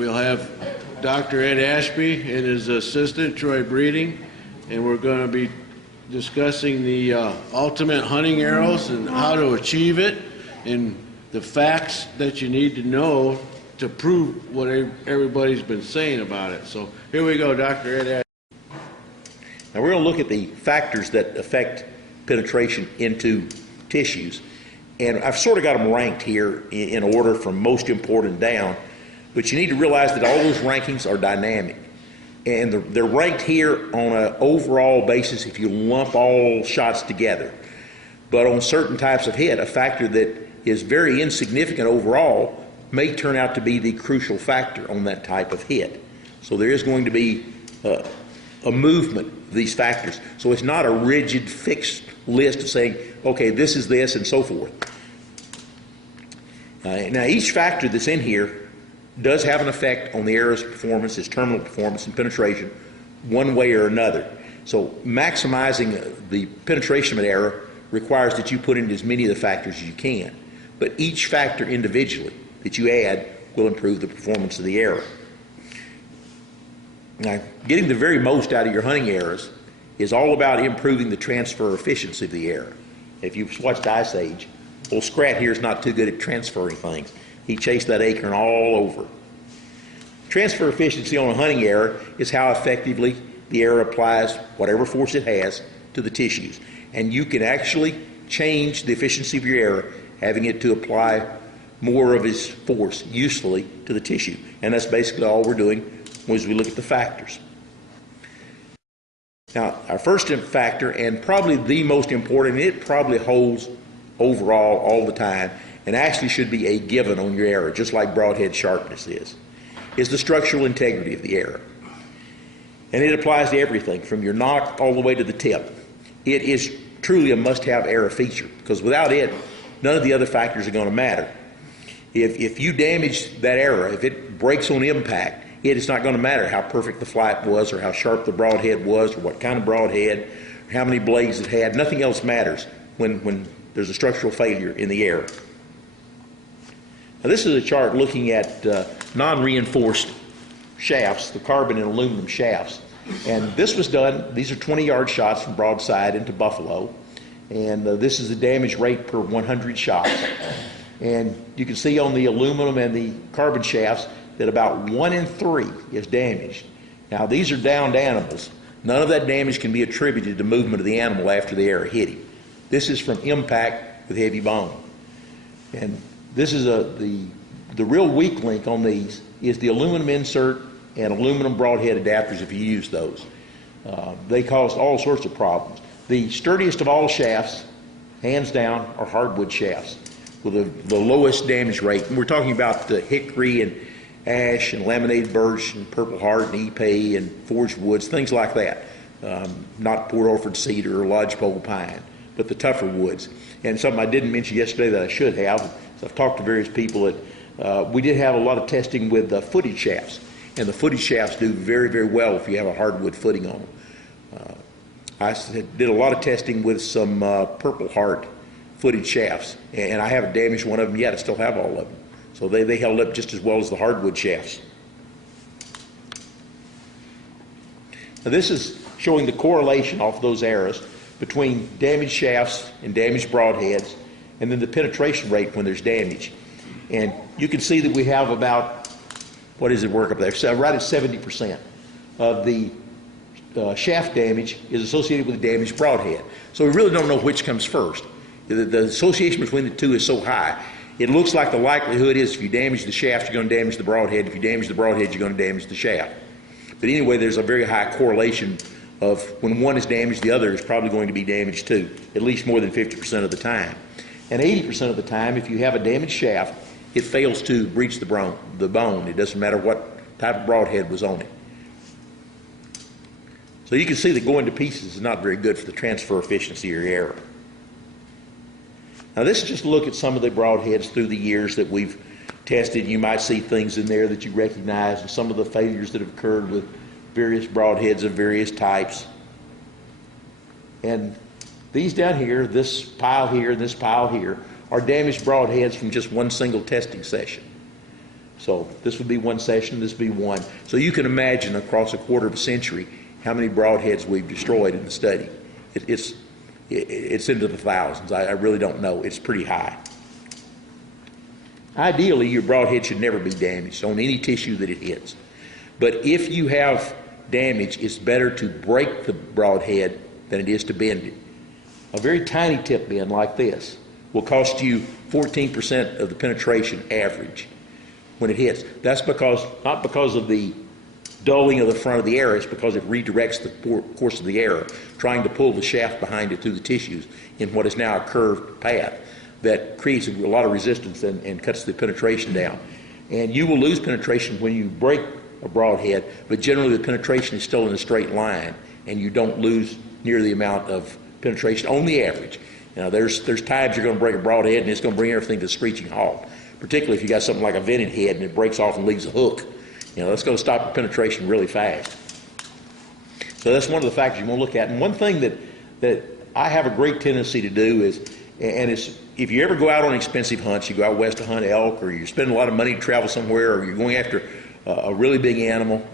we'll have Dr. Ed Ashby and his assistant, Troy Breeding, and we're going to be discussing the ultimate hunting arrows and how to achieve it and the facts that you need to know to prove what everybody's been saying about it. So here we go, Dr. Ed Ashby. Now we're going to look at the factors that affect penetration into tissues. And I've sort of got them ranked here in order from most important down, but you need to realize that all those rankings are dynamic. And they're ranked here on an overall basis if you lump all shots together. But on certain types of hit, a factor that is very insignificant overall may turn out to be the crucial factor on that type of hit. So there is going to be a movement of these factors. So it's not a rigid, fixed list of saying, okay, this is this and so forth. Now each factor that's in here does have an effect on the arrow's performance, its terminal performance and penetration, one way or another. So maximizing the penetration of an arrow requires that you put in as many of the factors as you can. But each factor individually that you add will improve the performance of the arrow. Now, getting the very most out of your hunting arrows is all about improving the transfer efficiency of the arrow. If you've watched Ice Age, old Scrat here is not too good at transferring things. He chased that acorn all over. Transfer efficiency on a hunting arrow is how effectively the arrow applies whatever force it has to the tissues. And you can actually change the efficiency of your arrow, having it to apply more of its force usefully to the tissue. And that's basically all we're doing as we look at the factors. Now, our first factor, and probably the most important, it probably holds overall all the time, and actually should be a given on your arrow, just like broadhead sharpness is the structural integrity of the arrow. And it applies to everything, from your nock all the way to the tip. It is truly a must-have arrow feature, because without it, none of the other factors are going to matter. If you damage that arrow, if it breaks on impact, it is not going to matter how perfect the flight was or how sharp the broadhead was or what kind of broadhead or how many blades it had. Nothing else matters when there's a structural failure in the arrow. Now this is a chart looking at non-reinforced shafts, the carbon and aluminum shafts. And this was done, these are 20-yard shots from broadside into buffalo. And this is the damage rate per 100 shots. And you can see on the aluminum and the carbon shafts that about 1 in 3 is damaged. Now these are downed animals. None of that damage can be attributed to movement of the animal after the arrow hit him. This is from impact with heavy bone. And this is the real weak link on these is the aluminum insert and aluminum broadhead adapters if you use those. They cause all sorts of problems. The sturdiest of all shafts, hands down, are hardwood shafts with the lowest damage rate. And we're talking about the hickory and ash and laminated birch and purple heart and epee and forged woods, things like that. Not Port Orford cedar or lodgepole pine, but the tougher woods. And something I didn't mention yesterday that I should have, so I've talked to various people that we did have a lot of testing with footed shafts. And the footed shafts do very, very well if you have a hardwood footing on them. I did a lot of testing with some Purple Heart footed shafts, and I haven't damaged one of them yet. I still have all of them. So they held up just as well as the hardwood shafts. Now this is showing the correlation off those arrows between damaged shafts and damaged broadheads, and then the penetration rate when there's damage. And you can see that we have about, what does it work up there? So right at 70% of the shaft damage is associated with the damaged broadhead. So we really don't know which comes first. The association between the two is so high. It looks like the likelihood is if you damage the shaft, you're going to damage the broadhead. If you damage the broadhead, you're going to damage the shaft. But anyway, there's a very high correlation of when one is damaged, the other is probably going to be damaged too, at least more than 50% of the time. And 80% of the time, if you have a damaged shaft, it fails to breach the bone. It doesn't matter what type of broadhead was on it. So you can see that going to pieces is not very good for the transfer efficiency of your arrow. Now this is just a look at some of the broadheads through the years that we've tested. You might see things in there that you recognize and some of the failures that have occurred with various broadheads of various types. And these down here, this pile here, and this pile here, are damaged broadheads from just one single testing session. So this would be one session, this would be one. So you can imagine across a quarter of a century how many broadheads we've destroyed in the study. It's into the thousands. I really don't know. It's pretty high. Ideally, your broadhead should never be damaged on any tissue that it hits. But if you have damage, it's better to break the broadhead than it is to bend it. A very tiny tip bend like this will cost you 14% of the penetration average when it hits. That's not because of the dulling of the front of the arrow, it's because it redirects the course of the arrow, trying to pull the shaft behind it through the tissues in what is now a curved path that creates a lot of resistance and cuts the penetration down. And you will lose penetration when you break a broadhead, but generally the penetration is still in a straight line, and you don't lose near the amount of penetration on the average. Now, there's times you're going to break a broadhead and it's going to bring everything to a screeching halt, particularly if you got something like a vented head and it breaks off and leaves a hook. That's going to stop the penetration really fast. So that's one of the factors you want to look at. And one thing that I have a great tendency to do is, and it's, if you ever go out on expensive hunts, you go out west to hunt elk, or you spend a lot of money to travel somewhere, or you're going after a really big animal,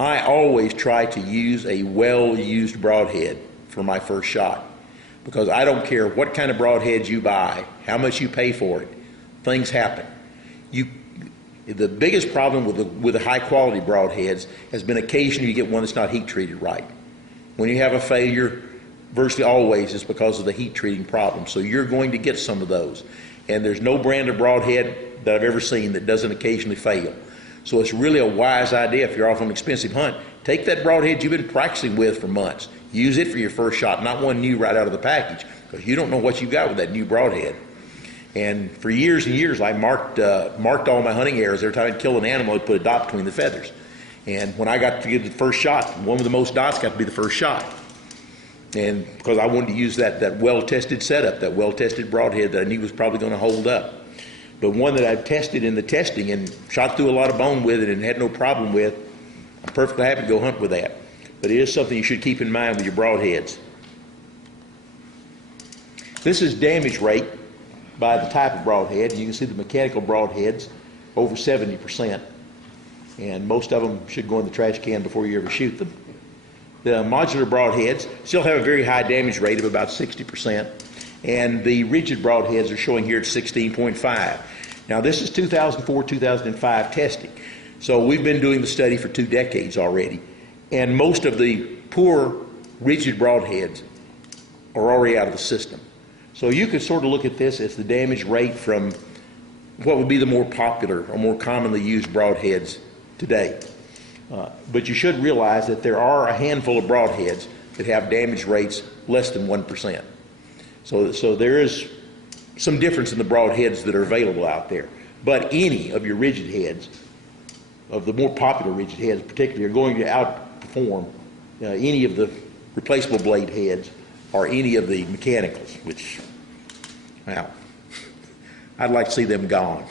I always try to use a well-used broadhead for my first shot, because I don't care what kind of broadhead you buy, how much you pay for it, things happen. The biggest problem with the high-quality broadheads has been occasionally you get one that's not heat-treated right. When you have a failure, virtually always it's because of the heat-treating problem. So you're going to get some of those. And there's no brand of broadhead that I've ever seen that doesn't occasionally fail. So it's really a wise idea if you're off on an expensive hunt. Take that broadhead you've been practicing with for months. Use it for your first shot, not one new right out of the package, because you don't know what you've got with that new broadhead. And for years and years, I marked all my hunting arrows. Every time I'd kill an animal, I'd put a dot between the feathers. And when I got to get the first shot, one with the most dots got to be the first shot. And because I wanted to use that well-tested setup, that well-tested broadhead that I knew was probably going to hold up. But one that I've tested in the testing and shot through a lot of bone with it and had no problem with, I'm perfectly happy to go hunt with that. But it is something you should keep in mind with your broadheads. This is damage rate by the type of broadhead. You can see the mechanical broadheads over 70%, and most of them should go in the trash can before you ever shoot them. The modular broadheads still have a very high damage rate of about 60%, and the rigid broadheads are showing here at 16.5. Now this is 2004-2005 testing, so we've been doing the study for 2 decades already, and most of the poor rigid broadheads are already out of the system. So you could sort of look at this as the damage rate from what would be the more popular or more commonly used broadheads today. But you should realize that there are a handful of broadheads that have damage rates less than 1%. So there is some difference in the broadheads that are available out there. But any of your rigid heads, of the more popular rigid heads particularly, are going to outperform any of the replaceable blade heads or any of the mechanicals, which, well, I'd like to see them gone.